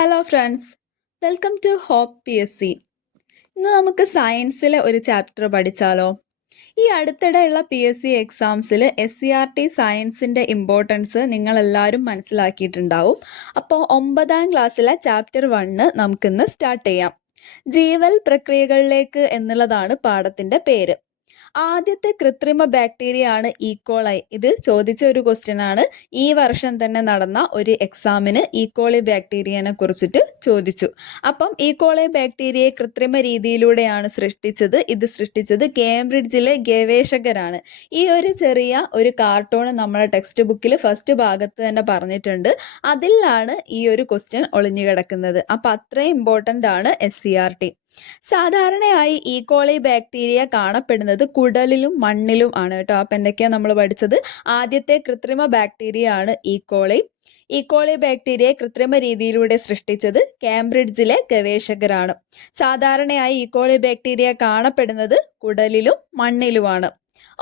Hello friends, welcome to hope PSC. ഇന്ന് നമുക്ക് സയൻസിലെ ഒരു ചാപ്റ്റർ പഠിച്ചാലോ? ഈ അടുത്തിടെയുള്ള PSC എക്സാംസിൽ SCRT സയൻസിൻ്റെ ഇമ്പോർട്ടൻസ് നിങ്ങളെല്ലാവരും മനസ്സിലാക്കിയിട്ടുണ്ടാവും. അപ്പോൾ 9ാം ക്ലാസ്സിലെ ചാപ്റ്റർ 1 നമുക്കിന്ന് സ്റ്റാർട്ട് ചെയ്യാം. ജീവൽ പ്രക്രിയകളിലേക്ക് എന്നുള്ളതാണ് പാഠത്തിൻ്റെ പേര്. ആദ്യത്തെ കൃത്രിമ ബാക്ടീരിയ ആണ് ഈക്കോളൈ. ഇത് ചോദിച്ച ഒരു ക്വസ്റ്റ്യൻ ആണ്. ഈ വർഷം തന്നെ നടന്ന ഒരു എക്സാമിന് ഈക്കോളി ബാക്ടീരിയനെ കുറിച്ചിട്ട് ചോദിച്ചു. അപ്പം ഈക്കോളി ബാക്ടീരിയയെ കൃത്രിമ രീതിയിലൂടെയാണ് സൃഷ്ടിച്ചത്. ഇത് സൃഷ്ടിച്ചത് കേംബ്രിഡ്ജിലെ ഗവേഷകരാണ്. ഈ ഒരു ചെറിയ ഒരു കാർട്ടൂൺ നമ്മളെ ടെക്സ്റ്റ് ബുക്കിൽ ഫസ്റ്റ് ഭാഗത്ത് തന്നെ പറഞ്ഞിട്ടുണ്ട്. അതിലാണ് ഈ ഒരു ക്വസ്റ്റ്യൻ ഒളിഞ്ഞു കിടക്കുന്നത്. അപ്പം അത്രയും ഇമ്പോർട്ടൻ്റ് ആണ് SCRT. സാധാരണയായി ഈക്കോളി ബാക്ടീരിയ കാണപ്പെടുന്നത് കുടലിലും മണ്ണിലും ആണ് കേട്ടോ. അപ്പം എന്തൊക്കെയാണ് നമ്മൾ പഠിച്ചത്? ആദ്യത്തെ കൃത്രിമ ബാക്ടീരിയ ആണ് ഈക്കോളി. ഈക്കോളി ബാക്ടീരിയയെ കൃത്രിമ രീതിയിലൂടെ സൃഷ്ടിച്ചത് കേംബ്രിഡ്ജിലെ ഗവേഷകരാണ്. സാധാരണയായി ഈക്കോളി ബാക്ടീരിയ കാണപ്പെടുന്നത് കുടലിലും മണ്ണിലുമാണ്.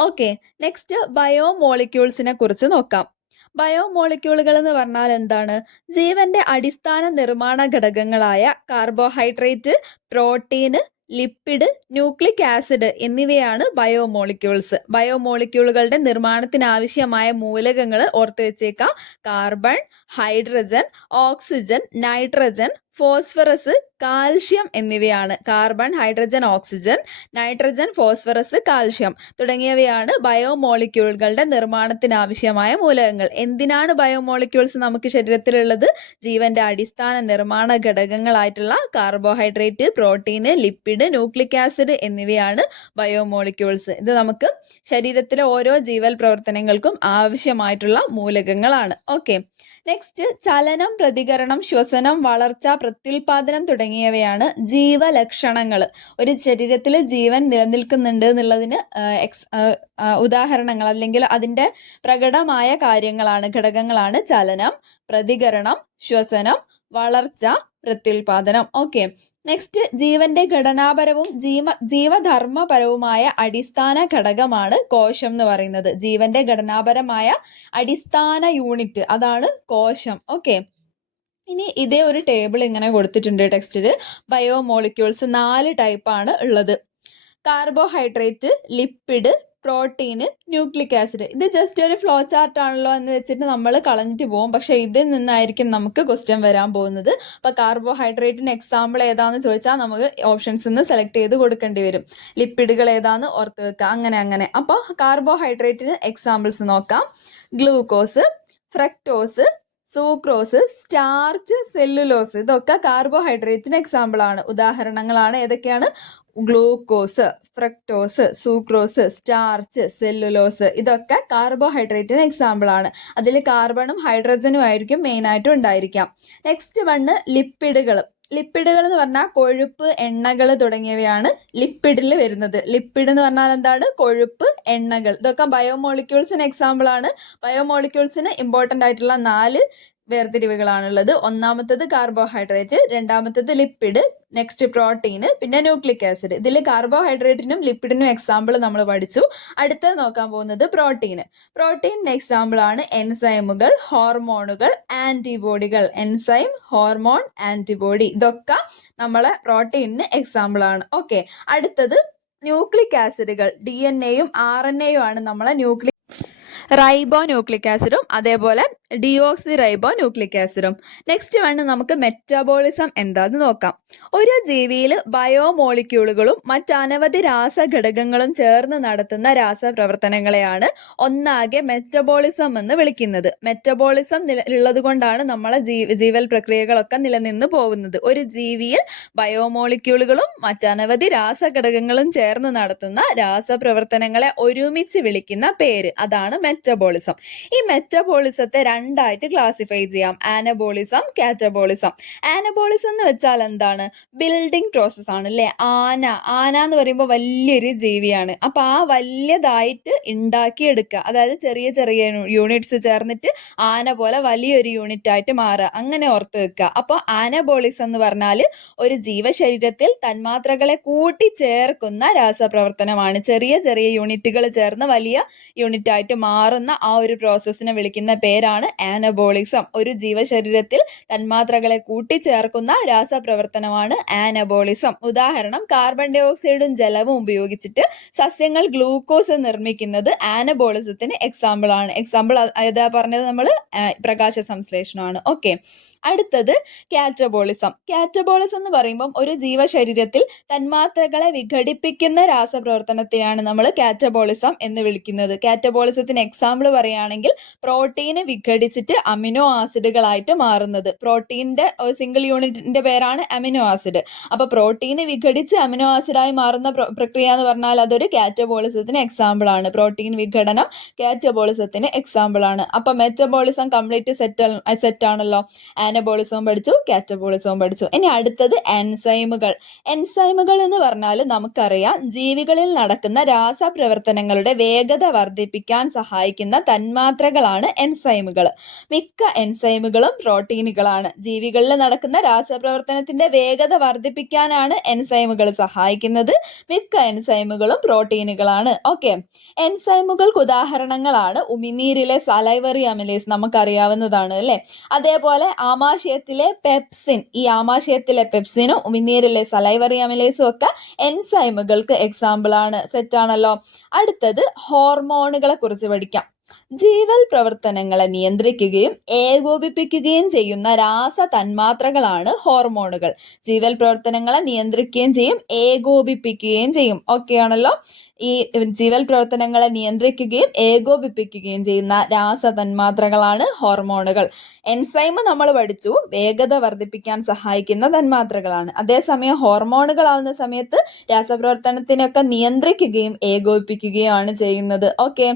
ഓക്കെ, നെക്സ്റ്റ് ബയോമോളിക്യൂൾസിനെ കുറിച്ച് നോക്കാം. ബയോമോളിക്യൂളുകൾ എന്ന് പറഞ്ഞാൽ എന്താണ്? ജീവന്റെ അടിസ്ഥാന നിർമ്മാണ ഘടകങ്ങളായ carbohydrate, protein, lipid, nucleic acid എന്നിവയാണ് ബയോമോളിക്യൂൾസ്. ബയോമോളിക്യൂളുകളുടെ നിർമ്മാണത്തിന് ആവശ്യമായ മൂലകങ്ങൾ ഓർത്തു വെച്ചേക്കാം. Carbon, hydrogen, oxygen, nitrogen, phosphorus, calcium എന്നിവയാണ്. Carbon, hydrogen, oxygen, nitrogen, phosphorus, calcium തുടങ്ങിയവയാണ് ബയോമോളിക്യൂളുകളുടെ നിർമ്മാണത്തിന് ആവശ്യമായ മൂലകങ്ങൾ. എന്തിനാണ് ബയോമോളിക്യൂൾസ് നമുക്ക് ശരീരത്തിലുള്ളത്? ജീവന്റെ അടിസ്ഥാന നിർമ്മാണ ഘടകങ്ങളായിട്ടുള്ള carbohydrate, protein, lipid, nucleic acid എന്നിവയാണ് ബയോമോളിക്യൂൾസ്. ഇത് നമുക്ക് ശരീരത്തിലെ ഓരോ ജീവൽ പ്രവർത്തനങ്ങൾക്കും ആവശ്യമായിട്ടുള്ള മൂലകങ്ങളാണ്. ഓക്കെ, നെക്സ്റ്റ് ചലനം, പ്രതികരണം, ശ്വസനം, വളർച്ച, പ്രത്യുൽപാദനം തുടങ്ങിയവയാണ് ജീവലക്ഷണങ്ങൾ. ഒരു ശരീരത്തിൽ ജീവൻ നിലനിൽക്കുന്നുണ്ട് എന്നുള്ളതിന് ഉദാഹരണങ്ങൾ അല്ലെങ്കിൽ അതിൻ്റെ പ്രകടമായ കാര്യങ്ങളാണ്, ഘടകങ്ങളാണ് ചലനം, പ്രതികരണം, ശ്വസനം, വളർച്ച, പ്രത്യുൽപാദനം. ഓക്കെ, നെക്സ്റ്റ് ജീവന്റെ ഘടനാപരവും ജീവധർമ്മപരവുമായ അടിസ്ഥാന ഘടകമാണ് കോശം എന്ന് പറയുന്നത്. ജീവന്റെ ഘടനാപരമായ അടിസ്ഥാന യൂണിറ്റ് അതാണ് കോശം. ഓക്കെ, ഇനി ഇതേ ഒരു ടേബിൾ ഇങ്ങനെ കൊടുത്തിട്ടുണ്ട് ടെക്സ്റ്റിൽ. ബയോമോളിക്യൂൾസ് 4 ടൈപ്പാണ് ഉള്ളത്. Carbohydrate, lipid, protein, nucleic acid. ഇത് ജസ്റ്റ് ഒരു ഫ്ലോ ചാർട്ട് ആണല്ലോ എന്ന് വെച്ചിട്ട് നമ്മൾ കളഞ്ഞിട്ട് പോകും. പക്ഷെ ഇതിൽ നിന്നായിരിക്കും നമുക്ക് ക്വസ്റ്റ്യൻ വരാൻ പോകുന്നത്. അപ്പോൾ കാർബോഹൈഡ്രേറ്റിന് എക്സാമ്പിൾ ഏതാണെന്ന് ചോദിച്ചാൽ നമുക്ക് ഓപ്ഷൻസ് നിന്ന് സെലക്ട് ചെയ്ത് കൊടുക്കേണ്ടി വരും. ലിപ്പിഡുകൾ ഏതാന്ന് ഓർത്ത് വെക്കുക. അങ്ങനെ. അപ്പോൾ കാർബോഹൈഡ്രേറ്റിന് എക്സാമ്പിൾസ് നോക്കാം. Glucose, fructose, sucrose, starch, cellulose. ഇതൊക്കെ കാർബോഹൈഡ്രേറ്റിന് എക്സാമ്പിൾ ആണ്, ഉദാഹരണങ്ങളാണ്. ഏതൊക്കെയാണ്? Glucose, fructose, sucrose, starch, cellulose. ഇതൊക്കെ കാർബോഹൈഡ്രേറ്റിന് എക്സാമ്പിൾ ആണ്. അതിൽ കാർബണും ഹൈഡ്രജനും ആയിരിക്കും മെയിനായിട്ടും ഉണ്ടായിരിക്കാം. Next one ലിപ്പിഡുകൾ. ലിപ്പിഡുകൾ എന്ന് പറഞ്ഞാൽ കൊഴുപ്പ്, എണ്ണകൾ തുടങ്ങിയവയാണ് ലിപ്പിഡിൽ വരുന്നത്. ലിപ്പിഡ് എന്ന് പറഞ്ഞാൽ എന്താണ്? കൊഴുപ്പ്, എണ്ണകൾ. ഇതൊക്കെ ബയോമോളിക്യൂൾസിന് എക്സാമ്പിൾ ആണ്. ബയോമോളിക്യൂൾസിന് ഇമ്പോർട്ടൻ്റ് ആയിട്ടുള്ള 4 വേർതിരിവുകളാണുള്ളത്. ഒന്നാമത്തത് കാർബോഹൈഡ്രേറ്റ്, രണ്ടാമത്തത് ലിപ്പിഡ്, നെക്സ്റ്റ് പ്രോട്ടീന്, പിന്നെ ന്യൂക്ലിക് ആസിഡ്. ഇതിൽ കാർബോഹൈഡ്രേറ്റിനും ലിപ്പിഡിനും എക്സാമ്പിൾ നമ്മൾ പഠിച്ചു. അടുത്തത് നോക്കാൻ പോകുന്നത് പ്രോട്ടീന്. പ്രോട്ടീനിന് എക്സാമ്പിൾ ആണ് എൻസൈമുകൾ, ഹോർമോണുകൾ, ആന്റിബോഡികൾ. എൻസൈം, ഹോർമോൺ, ആന്റിബോഡി ഇതൊക്കെ നമ്മളെ പ്രോട്ടീനിന് എക്സാമ്പിൾ ആണ്. ഓക്കെ, അടുത്തത് ന്യൂക്ലിക് ആസിഡുകൾ. DNA-യും RNA-യും ആണ് നമ്മളെ റൈബോ ന്യൂക്ലിക് ആസിഡും അതേപോലെ ഡിയോക്സി റൈബോ ന്യൂക്ലിക് ആസിഡും. നെക്സ്റ്റ് വേണം നമുക്ക് മെറ്റബോളിസം എന്താന്ന് നോക്കാം. ഒരു ജീവിയിൽ ബയോമോളിക്യൂളുകളും മറ്റനവധി രാസഘടകങ്ങളും ചേർന്ന് നടത്തുന്ന രാസപ്രവർത്തനങ്ങളെയാണ് ഒന്നാകെ മെറ്റബോളിസം എന്ന് വിളിക്കുന്നത്. മെറ്റബോളിസം ഉള്ളത് കൊണ്ടാണ് നമ്മളെ ജീവൽ പ്രക്രിയകളൊക്കെ നിലനിന്ന് പോകുന്നത്. ഒരു ജീവിയിൽ ബയോമോളിക്യൂളുകളും മറ്റനവധി രാസഘടകങ്ങളും ചേർന്ന് നടത്തുന്ന രാസപ്രവർത്തനങ്ങളെ ഒരുമിച്ച് വിളിക്കുന്ന പേര് അതാണ് മെറ്റബോളിസം. ഈ മെറ്റബോളിസത്തെ 2 ആയിട്ട് ക്ലാസിഫൈ ചെയ്യാം. Anabolism, catabolism. ആനബോളിസം എന്ന് വെച്ചാൽ എന്താണ്? ബിൽഡിംഗ് പ്രോസസ് ആണ് അല്ലേ? ആന എന്ന് പറയുമ്പോൾ വലിയൊരു ജീവിയാണ്. അപ്പൊ ആ വലിയതായിട്ട് ഉണ്ടാക്കിയെടുക്കുക, അതായത് ചെറിയ ചെറിയ യൂണിറ്റ്സ് ചേർന്നിട്ട് ആന പോലെ വലിയൊരു യൂണിറ്റ് ആയിട്ട് മാറുക, അങ്ങനെ ഓർത്ത് വെക്കുക. അപ്പോൾ ആനബോളിസം എന്ന് പറഞ്ഞാൽ ഒരു ജീവശരീരത്തിൽ തന്മാത്രകളെ കൂട്ടിച്ചേർക്കുന്ന രാസപ്രവർത്തനമാണ്. ചെറിയ ചെറിയ യൂണിറ്റുകൾ ചേർന്ന് വലിയ യൂണിറ്റ് ആയിട്ട് മാറും മാറുന്ന ആ ഒരു പ്രോസസ്സിനെ വിളിക്കുന്ന പേരാണ് ആനബോളിസം. ഒരു ജീവശരീരത്തിൽ തന്മാത്രകളെ കൂട്ടിച്ചേർക്കുന്ന രാസപ്രവർത്തനമാണ് ആനബോളിസം. ഉദാഹരണം, കാർബൺ ഡൈ ഓക്സൈഡും ജലവും ഉപയോഗിച്ചിട്ട് സസ്യങ്ങൾ ഗ്ലൂക്കോസ് നിർമ്മിക്കുന്നത് ആനബോളിസത്തിന് എക്സാമ്പിൾ ആണ്. എക്സാമ്പിൾ ഏതാ പറഞ്ഞത് നമ്മൾ? പ്രകാശ സംശ്ലേഷണമാണ്. ഓക്കെ, അടുത്തത് കാറ്റബോളിസം. കാറ്റബോളിസം എന്ന് പറയുമ്പോൾ ഒരു ജീവശരീരത്തിൽ തന്മാത്രകളെ വിഘടിപ്പിക്കുന്ന രാസപ്രവർത്തനത്തെയാണ് നമ്മൾ കാറ്റബോളിസം എന്ന് വിളിക്കുന്നത്. കാറ്റബോളിസത്തിന് എക്സാമ്പിൾ പറയുകയാണെങ്കിൽ പ്രോട്ടീന് വിഘടിച്ചിട്ട് അമിനോ ആസിഡുകളായിട്ട് മാറുന്നത്. പ്രോട്ടീനിന്റെ സിംഗിൾ യൂണിറ്റിന്റെ പേരാണ് അമിനോ ആസിഡ്. അപ്പൊ പ്രോട്ടീന് വിഘടിച്ച് അമിനോ ആസിഡായി മാറുന്ന പ്രക്രിയ എന്ന് പറഞ്ഞാൽ അതൊരു കാറ്റബോളിസത്തിന് എക്സാമ്പിൾ ആണ്. പ്രോട്ടീൻ വിഘടനം കാറ്റബോളിസത്തിന് എക്സാമ്പിൾ ആണ്. അപ്പൊ മെറ്റബോളിസം കംപ്ലീറ്റ് സെറ്റ് ആണല്ലോ. ആനബോളിസവും പഠിച്ചു, കാറ്റബോളിസവും പഠിച്ചു. ഇനി അടുത്തത് എൻസൈമുകൾ. എൻസൈമുകൾ എന്ന് പറഞ്ഞാൽ നമുക്കറിയാം, ജീവികളിൽ നടക്കുന്ന രാസപ്രവർത്തനങ്ങളുടെ വേഗത വർദ്ധിപ്പിക്കാൻ സഹായിക്കുന്ന തന്മാത്രകളാണ് എൻസൈമുകൾ. മിക്ക എൻസൈമുകളും പ്രോട്ടീനുകളാണ്. ജീവികളിൽ നടക്കുന്ന രാസപ്രവർത്തനത്തിന്റെ വേഗത വർദ്ധിപ്പിക്കാനാണ് എൻസൈമുകൾ സഹായിക്കുന്നത്. മിക്ക എൻസൈമുകളും പ്രോട്ടീനുകളാണ്. ഓക്കെ, എൻസൈമുകൾക്ക് ഉദാഹരണങ്ങളാണ് ഉമിനീരിലെ സലൈവറി അമിലേസ്, നമുക്കറിയാവുന്നതാണ് അല്ലെ. അതേപോലെ ആമാശയത്തിലെ പെപ്സിൻ, ഈ ആമാശയത്തിലെ പെപ്സിനും ഉമിനീരിലെ സലൈവറി അമിലേസും ഒക്കെ എൻസൈമുകൾക്ക് എക്സാമ്പിൾ ആണ്. സെറ്റാണല്ലോ. അടുത്തത് ഹോർമോണുകളെ കുറിച്ച് പഠിക്കാം. ജീവൽ പ്രവർത്തനങ്ങളെ നിയന്ത്രിക്കുകയും ഏകോപിപ്പിക്കുകയും ചെയ്യുന്ന രാസ തന്മാത്രകളാണ് ഹോർമോണുകൾ. ജീവൽ പ്രവർത്തനങ്ങളെ നിയന്ത്രിക്കുകയും ചെയ്യും, ഏകോപിപ്പിക്കുകയും ചെയ്യും. ഓക്കെ ആണല്ലോ. ഈ ജീവൽ പ്രവർത്തനങ്ങളെ നിയന്ത്രിക്കുകയും ഏകോപിപ്പിക്കുകയും ചെയ്യുന്ന രാസ തന്മാത്രകളാണ് ഹോർമോണുകൾ. എൻസൈം നമ്മൾ പഠിച്ചു, വേഗത വർദ്ധിപ്പിക്കാൻ സഹായിക്കുന്ന തന്മാത്രകളാണ്. അതേസമയം ഹോർമോണുകളാവുന്ന സമയത്ത് രാസപ്രവർത്തനത്തിനൊക്കെ നിയന്ത്രിക്കുകയും ഏകോപിപ്പിക്കുകയാണ് ചെയ്യുന്നത്. ഓക്കെ,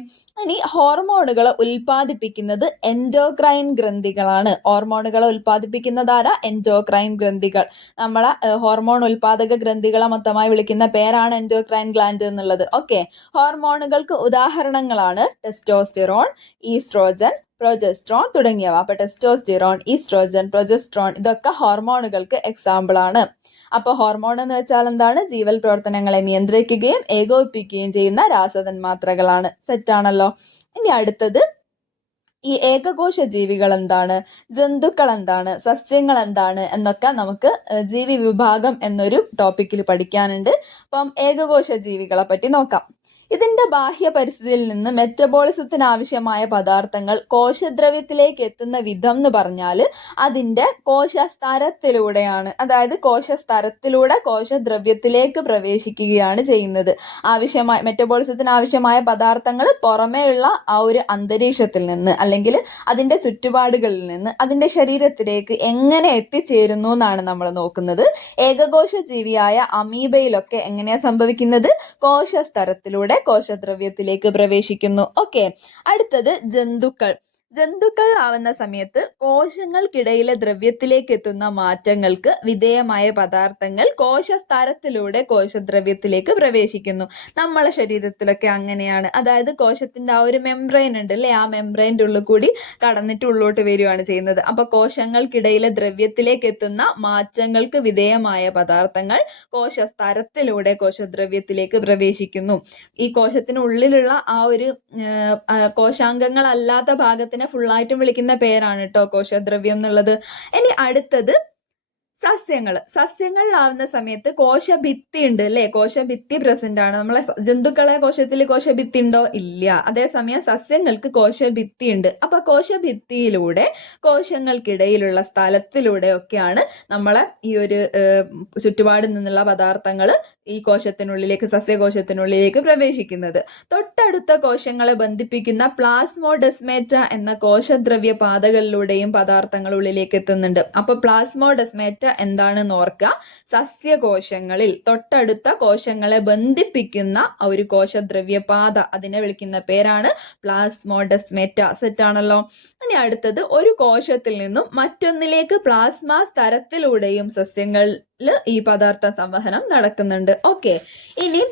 ഇനി ഹോർമോണുകളെ ഉൽപ്പാദിപ്പിക്കുന്നത് എൻഡോക്രൈൻ ഗ്രന്ഥികളാണ്. ഹോർമോണുകളെ ഉൽപ്പാദിപ്പിക്കുന്നതാരാ? എൻഡോക്രൈൻ ഗ്രന്ഥികൾ. നമ്മളെ ഹോർമോൺ ഉൽപാദക ഗ്രന്ഥികളെ മൊത്തമായി വിളിക്കുന്ന പേരാണ് എൻഡോക്രൈൻ ഗ്ലാൻഡ് എന്നുള്ളത്. ഓക്കെ, ഹോർമോണുകൾക്ക് ഉദാഹരണങ്ങളാണ് ടെസ്റ്റോസ്റ്റിറോൺ, ഈസ്ട്രോജൻ, പ്രൊജസ്ട്രോൺ തുടങ്ങിയവ. അപ്പൊ ടെസ്റ്റോസ്റ്റിറോൺ, ഈസ്ട്രോജൻ, പ്രൊജസ്ട്രോൺ ഇതൊക്കെ ഹോർമോണുകൾക്ക് എക്സാമ്പിൾ ആണ്. അപ്പൊ ഹോർമോൺ എന്ന് വെച്ചാൽ എന്താണ്? ജീവൽ പ്രവർത്തനങ്ങളെ നിയന്ത്രിക്കുകയും ഏകോപിപ്പിക്കുകയും ചെയ്യുന്ന രാസതന്മാത്രകളാണ്. സെറ്റാണല്ലോ. ഇനി അടുത്തത് ഈ ഏകകോശ ജീവികൾ എന്താണ്, ജന്തുക്കൾ എന്താണ്, സസ്യങ്ങൾ എന്താണ് എന്നൊക്കെ നമുക്ക് ജീവി വിഭാഗം എന്നൊരു ടോപ്പിക്കിൽ പഠിക്കാനുണ്ട്. അപ്പം ഏകകോശ ജീവികളെ പറ്റി നോക്കാം. ഇതിന്റെ ബാഹ്യ പരിസ്ഥിതിയിൽ നിന്ന് മെറ്റബോളിസത്തിന് ആവശ്യമായ പദാർത്ഥങ്ങൾ കോശദ്രവ്യത്തിലേക്ക് എത്തുന്ന വിധം എന്ന് പറഞ്ഞാൽ അതിന്റെ കോശസ്തരത്തിലൂടെയാണ്. അതായത് കോശസ്തരത്തിലൂടെ കോശദ്രവ്യത്തിലേക്ക് പ്രവേശിക്കുകയാണ് ചെയ്യുന്നത്. മെറ്റബോളിസത്തിന് ആവശ്യമായ പദാർത്ഥങ്ങൾ പുറമേയുള്ള ആ ഒരു അന്തരീക്ഷത്തിൽ നിന്ന് അല്ലെങ്കിൽ അതിന്റെ ചുറ്റുപാടുകളിൽ നിന്ന് അതിന്റെ ശരീരത്തിലേക്ക് എങ്ങനെ എത്തിച്ചേരുന്നു എന്നാണ് നമ്മൾ നോക്കുന്നത്. ഏകകോശ ജീവിയായ അമീബയിലൊക്കെ എങ്ങനെയാ സംഭവിക്കുന്നത്? കോശസ്തരത്തിലൂടെ കോശദ്രവ്യത്തിലേക്ക് പ്രവേശിക്കുന്നു. ഓക്കെ, അടുത്തത് ജന്തുക്കൾ. ജന്തുക്കൾ ആവുന്ന സമയത്ത് കോശങ്ങൾക്കിടയിലെ ദ്രവ്യത്തിലേക്ക് എത്തുന്ന മാറ്റങ്ങൾക്ക് വിധേയമായ പദാർത്ഥങ്ങൾ കോശസ്തരത്തിലൂടെ കോശദ്രവ്യത്തിലേക്ക് പ്രവേശിക്കുന്നു. നമ്മളെ ശരീരത്തിലൊക്കെ അങ്ങനെയാണ്. അതായത് കോശത്തിന്റെ ആ ഒരു മെംബ്രെയിൻ ഉണ്ട് അല്ലെ, ആ മെംബ്രെയിൻ്റെ ഉള്ളിൽ കൂടി കടന്നിട്ട് ഉള്ളോട്ട് വരികയാണ് ചെയ്യുന്നത്. അപ്പൊ കോശങ്ങൾക്കിടയിലെ ദ്രവ്യത്തിലേക്ക് എത്തുന്ന മാറ്റങ്ങൾക്ക് വിധേയമായ പദാർത്ഥങ്ങൾ കോശസ്തരത്തിലൂടെ കോശദ്രവ്യത്തിലേക്ക് പ്രവേശിക്കുന്നു. ഈ കോശത്തിനുള്ളിലുള്ള ആ ഒരു കോശാംഗങ്ങളല്ലാത്ത ഭാഗത്തിന് ഫുള്ളായിട്ടും വിളിക്കുന്ന പേരാണ് കേട്ടോ കോശദ്രവ്യം എന്നുള്ളത്. ഇനി അടുത്തത് സസ്യങ്ങളിലാവുന്ന സമയത്ത് കോശഭിത്തി ഉണ്ട് അല്ലെ, കോശഭിത്തി പ്രസന്റ് ആണ്. നമ്മളെ ജന്തുക്കളെ കോശത്തിൽ കോശഭിത്തി ഉണ്ടോ? ഇല്ല. അതേസമയം സസ്യങ്ങൾക്ക് കോശഭിത്തി ഉണ്ട്. അപ്പൊ കോശഭിത്തിയിലൂടെ കോശങ്ങൾക്കിടയിലുള്ള സ്ഥലത്തിലൂടെ ഒക്കെയാണ് നമ്മളെ ഈ ഒരു ചുറ്റുപാടിൽ നിന്നുള്ള പദാർത്ഥങ്ങൾ ഈ കോശത്തിനുള്ളിലേക്ക്, സസ്യകോശത്തിനുള്ളിലേക്ക് പ്രവേശിക്കുന്നത്. തൊട്ടടുത്ത കോശങ്ങളെ ബന്ധിപ്പിക്കുന്ന പ്ലാസ്മോഡെസ്മേറ്റ എന്ന കോശദ്രവ്യ പാതകളിലൂടെയും പദാർത്ഥങ്ങൾ ഉള്ളിലേക്ക് എത്തുന്നുണ്ട്. അപ്പൊ പ്ലാസ്മോഡെസ്മേറ്റ എന്താണെന്ന് ഓർക്കുക. സസ്യകോശങ്ങളിൽ തൊട്ടടുത്ത കോശങ്ങളെ ബന്ധിപ്പിക്കുന്ന ഒരു കോശദ്രവ്യ പാത, അതിനെ വിളിക്കുന്ന പേരാണ് പ്ലാസ്മോഡെസ്മേറ്റ. സെറ്റാണല്ലോ. ഇനി അടുത്തത്, ഒരു കോശത്തിൽ നിന്നും മറ്റൊന്നിലേക്ക് പ്ലാസ്മ സ്തരത്തിലൂടെയും സസ്യങ്ങൾ ഈ പദാർത്ഥ സംവഹനം നടക്കുന്നുണ്ട്. ഓക്കെ, ഇനി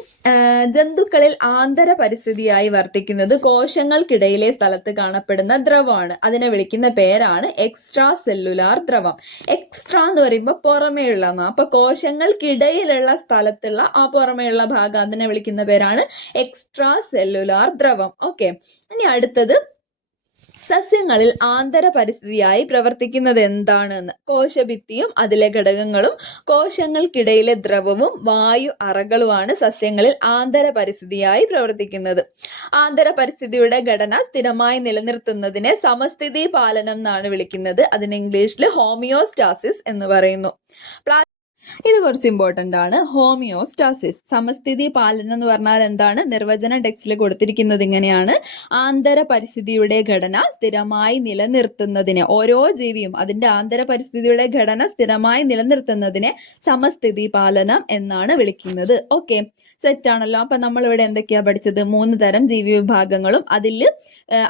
ജന്തുക്കളിൽ ആന്തര പരിസ്ഥിതിയായി വർത്തിക്കുന്നത് കോശങ്ങൾക്കിടയിലെ സ്ഥലത്ത് കാണപ്പെടുന്ന ദ്രവമാണ്. അതിനെ വിളിക്കുന്ന പേരാണ് എക്സ്ട്രാ സെല്ലുലാർ ദ്രവം. എക്സ്ട്രാ എന്ന് പറയുമ്പോൾ പുറമേയുള്ള, അപ്പൊ കോശങ്ങൾക്കിടയിലുള്ള സ്ഥലത്തുള്ള ആ പുറമേയുള്ള ഭാഗം, അതിനെ വിളിക്കുന്ന പേരാണ് എക്സ്ട്രാ സെല്ലുലാർ ദ്രവം. ഓക്കെ, ഇനി അടുത്തത് സസ്യങ്ങളിൽ ആന്തര പരിസ്ഥിതിയായി പ്രവർത്തിക്കുന്നത് എന്താണെന്ന്. കോശഭിത്തിയും അതിലെ ഘടകങ്ങളും കോശങ്ങൾക്കിടയിലെ ദ്രവവും വായു അറകളുമാണ് സസ്യങ്ങളിൽ ആന്തര പരിസ്ഥിതിയായി പ്രവർത്തിക്കുന്നത്. ആന്തര പരിസ്ഥിതിയുടെ ഘടന സ്ഥിരമായി നിലനിർത്തുന്നതിനെ സമസ്ഥിതി പാലനം എന്നാണ് വിളിക്കുന്നത്. അതിന് ഇംഗ്ലീഷിൽ ഹോമിയോസ്റ്റാസിസ് എന്ന് പറയുന്നു. ഇത് കുറച്ച് ഇമ്പോർട്ടൻ്റ് ആണ്. ഹോമിയോസ്റ്റാസിസ്, സമസ്ഥിതി പാലനം എന്ന് പറഞ്ഞാൽ എന്താണ്? നിർവചന ടെക്സ്റ്റിൽ കൊടുത്തിരിക്കുന്നത് ഇങ്ങനെയാണ്: ആന്തര പരിസ്ഥിതിയുടെ ഘടന സ്ഥിരമായി നിലനിർത്തുന്നതിനെ, ഓരോ ജീവിയും അതിന്റെ ആന്തര പരിസ്ഥിതിയുടെ ഘടന സ്ഥിരമായി നിലനിർത്തുന്നതിനെ സമസ്ഥിതി പാലനം എന്നാണ് വിളിക്കുന്നത്. ഓക്കെ, സെറ്റ് ആണല്ലോ. അപ്പൊ നമ്മൾ ഇവിടെ എന്തൊക്കെയാ പഠിച്ചത്? 3 തരം ജീവി വിഭാഗങ്ങളും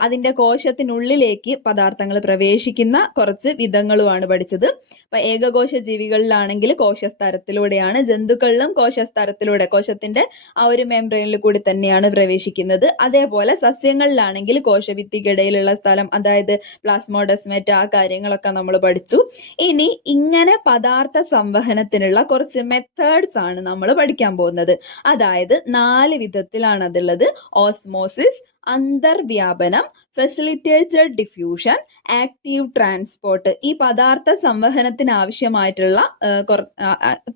അതിന്റെ കോശത്തിനുള്ളിലേക്ക് പദാർത്ഥങ്ങൾ പ്രവേശിക്കുന്ന കുറച്ച് വിധങ്ങളുമാണ് പഠിച്ചത്. അപ്പൊ ഏകകോശ ജീവികളിലാണെങ്കിൽ കോശസ്തരത്തിലൂടെയാണ്, ജന്തുക്കളിലും കോശസ്തരത്തിലൂടെ, കോശത്തിന്റെ ആ ഒരു മെംബ്രെയിനിൽ കൂടി തന്നെയാണ് പ്രവേശിക്കുന്നത്. അതേപോലെ സസ്യങ്ങളിലാണെങ്കിൽ കോശഭിത്തിക്കിടയിലുള്ള സ്ഥലം, അതായത് പ്ലാസ്മോഡെസ്മേറ്റ, ആ കാര്യങ്ങളൊക്കെ നമ്മൾ പഠിച്ചു. ഇനി ഇങ്ങനെ പദാർത്ഥ സംവഹനത്തിനുള്ള കുറച്ച് മെത്തേഡ്സ് ആണ് നമ്മൾ പഠിക്കാൻ പോകുന്നത്. അതായത് 4 വിധത്തിലാണ് അതുള്ളത്: ഓസ്മോസിസ്, അന്തർവ്യാപനം, ഫെസിലിറ്റേറ്റഡ് ഡിഫ്യൂഷൻ, ആക്റ്റീവ് ട്രാൻസ്പോർട്ട്. ഈ പദാർത്ഥ സംവഹനത്തിന് ആവശ്യമായിട്ടുള്ള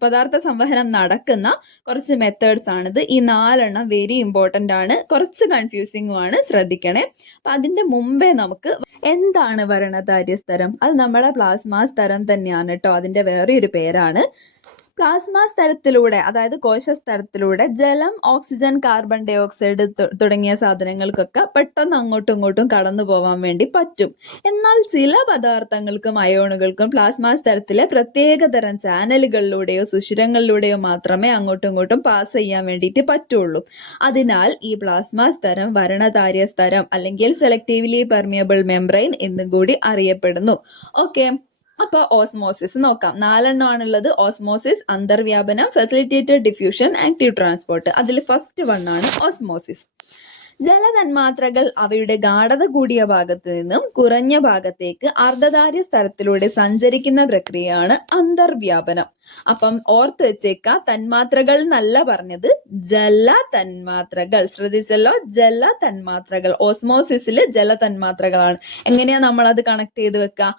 പദാർത്ഥ സംവഹനം നടക്കുന്ന കുറച്ച് മെത്തേഡ്സ് ആണിത്. ഈ 4 വെരി ഇമ്പോർട്ടൻ്റ് ആണ്, കുറച്ച് കൺഫ്യൂസിംഗും ആണ്, ശ്രദ്ധിക്കണേ. അപ്പൊ അതിന്റെ മുമ്പേ നമുക്ക് എന്താണ് വർണ്ണധാര്യ സ്തരം? അത് നമ്മളെ പ്ലാസ്മ സ്തരം തന്നെയാണ് കേട്ടോ. അതിന്റെ വേറെ ഒരു പേരാണ്. പ്ലാസ്മ സ്തരത്തിലൂടെ, അതായത് കോശസ്തരത്തിലൂടെ ജലം, ഓക്സിജൻ, കാർബൺ ഡൈ ഓക്സൈഡ് തുടങ്ങിയ സാധനങ്ങൾക്കൊക്കെ പെട്ടെന്ന് അങ്ങോട്ടും ഇങ്ങോട്ടും കടന്നു പോകാൻ വേണ്ടി പറ്റും. എന്നാൽ ചില പദാർത്ഥങ്ങൾക്കും അയോണുകൾക്കും പ്ലാസ്മ സ്തരത്തിലെ പ്രത്യേകതരം ചാനലുകളിലൂടെയോ സുഷിരങ്ങളിലൂടെയോ മാത്രമേ അങ്ങോട്ടും ഇങ്ങോട്ടും പാസ് ചെയ്യാൻ വേണ്ടിയിട്ട് പറ്റുള്ളൂ. അതിനാൽ ഈ പ്ലാസ്മ സ്തരം വർണ്ണധാര്യ സ്തരം അല്ലെങ്കിൽ സെലക്റ്റീവ്ലി പെർമിയബിൾ മെംബ്രെയിൻ എന്നും കൂടി അറിയപ്പെടുന്നു. ഓക്കെ, അപ്പൊ ഓസ്മോസിസ് നോക്കാം. 4 ആണുള്ളത്: ഓസ്മോസിസ്, അന്തർവ്യാപനം, ഫെസിലിറ്റേറ്റഡ് ഡിഫ്യൂഷൻ, ആക്റ്റീവ് ട്രാൻസ്പോർട്ട്. അതിൽ ഫസ്റ്റ് 1 ആണ് ഓസ്മോസിസ്. ജലതന്മാത്രകൾ അവയുടെ ഗാഢത കൂടിയ ഭാഗത്ത് നിന്നും കുറഞ്ഞ ഭാഗത്തേക്ക് അർദ്ധധാര്യ സ്ഥലത്തിലൂടെ സഞ്ചരിക്കുന്ന പ്രക്രിയയാണ് അന്തർവ്യാപനം. അപ്പം ഓർത്ത് വെച്ചേക്ക, തന്മാത്രകൾ എന്നല്ല പറഞ്ഞത്, ജല തന്മാത്രകൾ. ശ്രദ്ധിച്ചല്ലോ, ജല തന്മാത്രകൾ. ഓസ്മോസിസിൽ ജല തന്മാത്രകളാണ്. എങ്ങനെയാ നമ്മൾ അത് കണക്ട് ചെയ്ത് വെക്കുക?